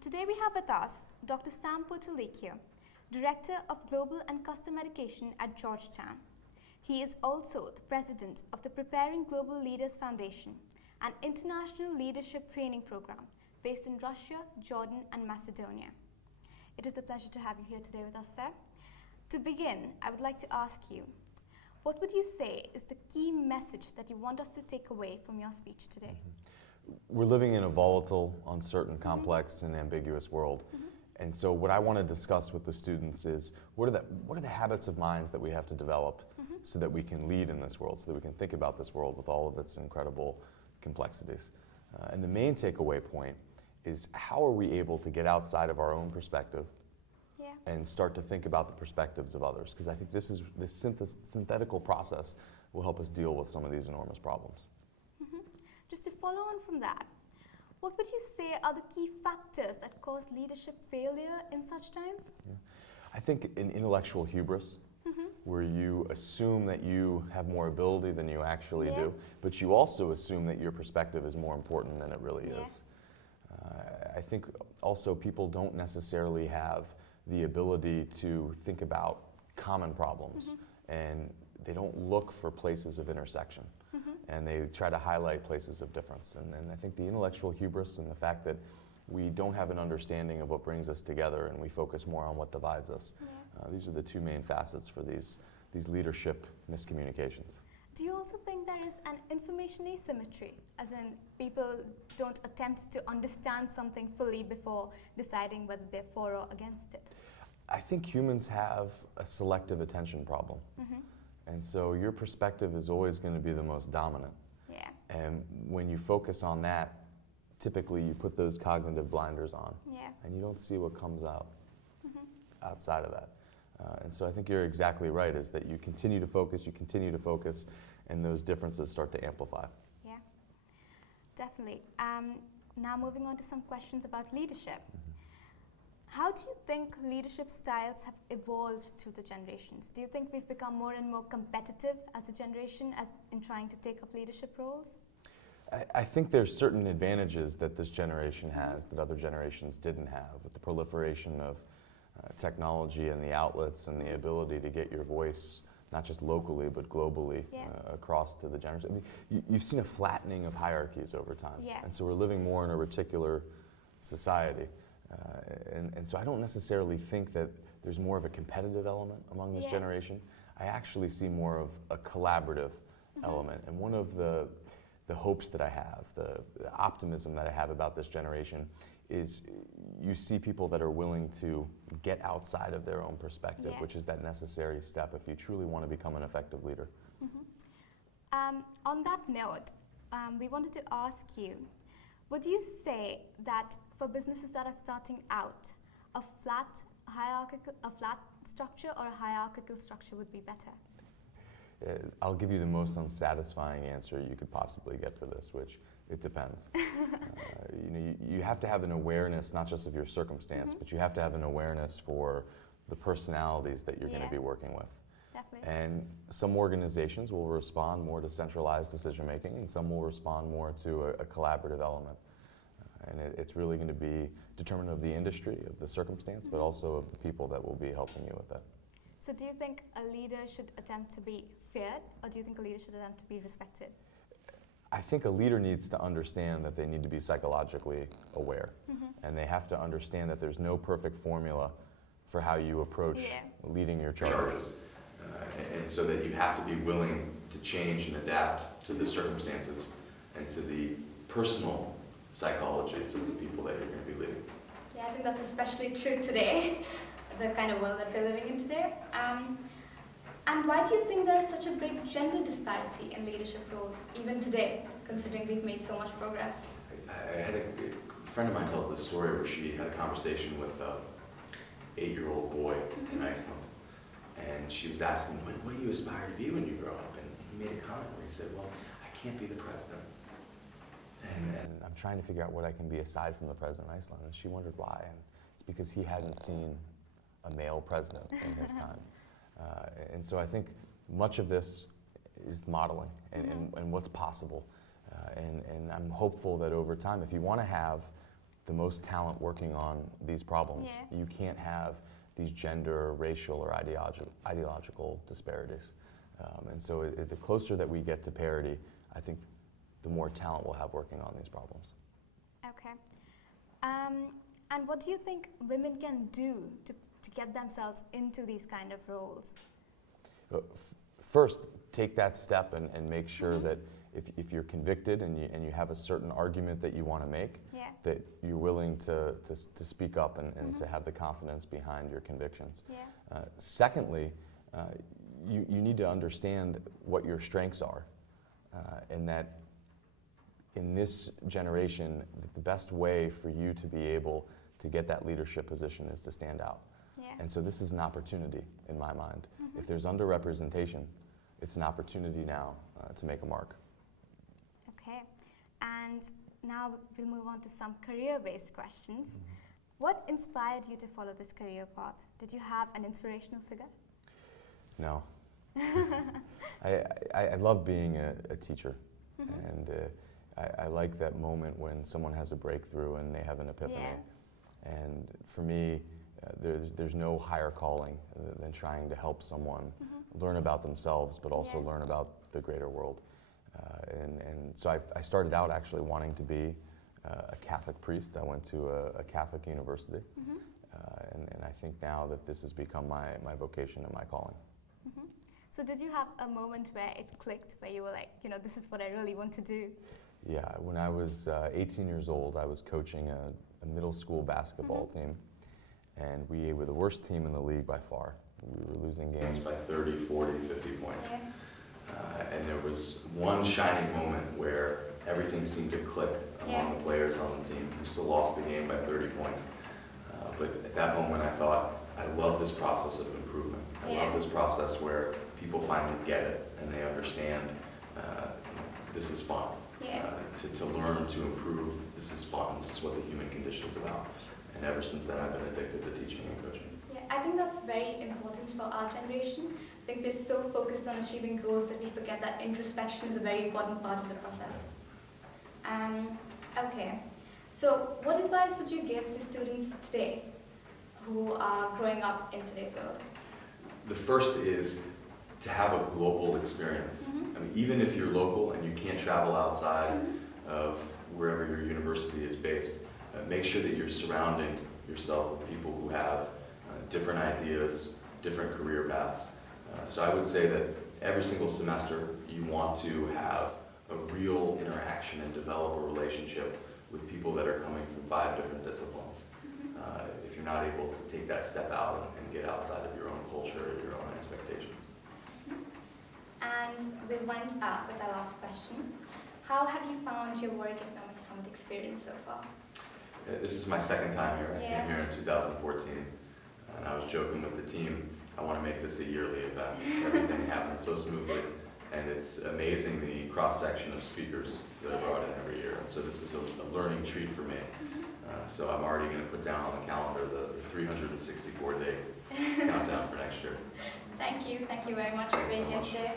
Today we have with us Dr. Sam Potolicchio, Director of Global and Custom Education at Georgetown. He is also the President of the Preparing Global Leaders Foundation, an international leadership training program based in Russia, Jordan, and Macedonia. It is a pleasure to have you here today with us, sir. To begin, I would like to ask you, what would you say is the key message that you want us to take away from your speech today? We're living in a volatile, uncertain, complex, and ambiguous world. And so what I want to discuss with the students is what are the habits of minds that we have to develop so that we can lead in this world, so that we can think about this world with all of its incredible complexities. And the main takeaway point is how are we able to get outside of our own perspective and start to think about the perspectives of others? Because I think this synthetical process will help us deal with some of these enormous problems. Just to follow on from that, what would you say are the key factors that cause leadership failure in such times? I think an intellectual hubris, where you assume that you have more ability than you actually do, but you also assume that your perspective is more important than it really is. I think also people don't necessarily have the ability to think about common problems, and they don't look for places of intersection. And they try to highlight places of difference. And I think the intellectual hubris and the fact that we don't have an understanding of what brings us together and we focus more on what divides us, these are the two main facets for these leadership miscommunications. Do you also think there is an information asymmetry, as in people don't attempt to understand something fully before deciding whether they're for or against it? I think humans have a selective attention problem. And so your perspective is always going to be the most dominant. And when you focus on that, typically you put those cognitive blinders on. And you don't see what comes out outside of that. And so I think you're exactly right, is that you continue to focus, and those differences start to amplify. Yeah, definitely. Now moving on to some questions about leadership. How do you think leadership styles have evolved through the generations? Do you think we've become more and more competitive as a generation in trying to take up leadership roles? I think there's certain advantages that this generation has that other generations didn't have, with the proliferation of technology and the outlets and the ability to get your voice not just locally but globally across to the generation. I mean, you've seen a flattening of hierarchies over time, and so we're living more in a reticular society. And so I don't necessarily think that there's more of a competitive element among this generation. I actually see more of a collaborative element. And one of the hopes that I have, the optimism that I have about this generation is you see people that are willing to get outside of their own perspective, which is that necessary step if you truly want to become an effective leader. On that note, we wanted to ask you, would you say that for businesses that are starting out, a flat structure or a hierarchical structure would be better? I'll give you the most unsatisfying answer you could possibly get for this, which it depends. You have to have an awareness not just of your circumstance, but you have to have an awareness for the personalities that you're going to be working with. Definitely. And some organizations will respond more to centralized decision making, and some will respond more to a collaborative element. And it's really going to be determinant of the industry, of the circumstance, but also of the people that will be helping you with that. So do you think a leader should attempt to be feared, or do you think a leader should attempt to be respected? I think a leader needs to understand that they need to be psychologically aware. And they have to understand that there's no perfect formula for how you approach leading your charges. And so that you have to be willing to change and adapt to the circumstances and to the personal psychologies of the people that you're going to be leading. Yeah, I think that's especially true today, the kind of world that we're living in today. And why do you think there is such a big gender disparity in leadership roles, even today, considering we've made so much progress? I had a friend of mine tells this story where she had a conversation with an 8-year-old boy in Iceland. And she was asking, what do you aspire to be when you grow up? And he made a comment where he said, well, I can't be the president. And I'm trying to figure out what I can be aside from the president of Iceland. And she wondered why. And it's because he hadn't seen a male president in his time. And so I think much of this is modeling and what's possible. And I'm hopeful that over time, if you want to have the most talent working on these problems. Yeah. You can't have these gender, racial, or ideological disparities. And so the closer that we get to parity, I think the more talent we'll have working on these problems. Okay. And what do you think women can do to get themselves into these kind of roles? First, take that step and make sure that if you're convicted and you have a certain argument that you want to make, Yeah. that you're willing to speak up and to have the confidence behind your convictions. Yeah. Secondly, you need to understand what your strengths are, and that in this generation, the best way for you to be able to get that leadership position is to stand out. Yeah. And so this is an opportunity in my mind. If there's underrepresentation, it's an opportunity now to make a mark. Okay. And now we'll move on to some career-based questions. What inspired you to follow this career path? Did you have an inspirational figure? No. I love being a teacher, and I like that moment when someone has a breakthrough and they have an epiphany. Yeah. And for me, there's no higher calling than trying to help someone learn about themselves, but also learn about the greater world. And so I started out actually wanting to be a Catholic priest. I went to a Catholic university, and I think now that this has become my vocation and my calling. So did you have a moment where it clicked, where you were like, this is what I really want to do? Yeah, when I was 18 years old, I was coaching a middle school basketball team, and we were the worst team in the league by far. We were losing games by 30, 40, 50 points. Yeah. And there was one shining moment where everything seemed to click among the players on the team. We still lost the game by 30 points. But at that moment I thought, I love this process of improvement. I love this process where people finally get it and they understand this is fun. To learn, to improve, this is fun. This is what the human condition is about. And ever since then I've been addicted to teaching and coaching. Yeah, I think that's very important for our generation. I think we're so focused on achieving goals that we forget that introspection is a very important part of the process. Okay, so what advice would you give to students today who are growing up in today's world? The first is to have a global experience. I mean, even if you're local and you can't travel outside of wherever your university is based, make sure that you're surrounding yourself with people who have different ideas, different career paths. So I would say that every single semester you want to have a real interaction and develop a relationship with people that are coming from 5 different disciplines. If you're not able to take that step out and get outside of your own culture or your own expectations. And we went up with our last question. How have you found your Warwick Economics Summit experience so far? This is my second time here. I came here in 2014, and I was joking with the team, I want to make this a yearly event. Everything happened so smoothly, and it's amazing the cross-section of speakers that are brought in every year. And so this is a learning treat for me. So I'm already going to put down on the calendar the 364-day countdown for next year. Thank you very much for being here today.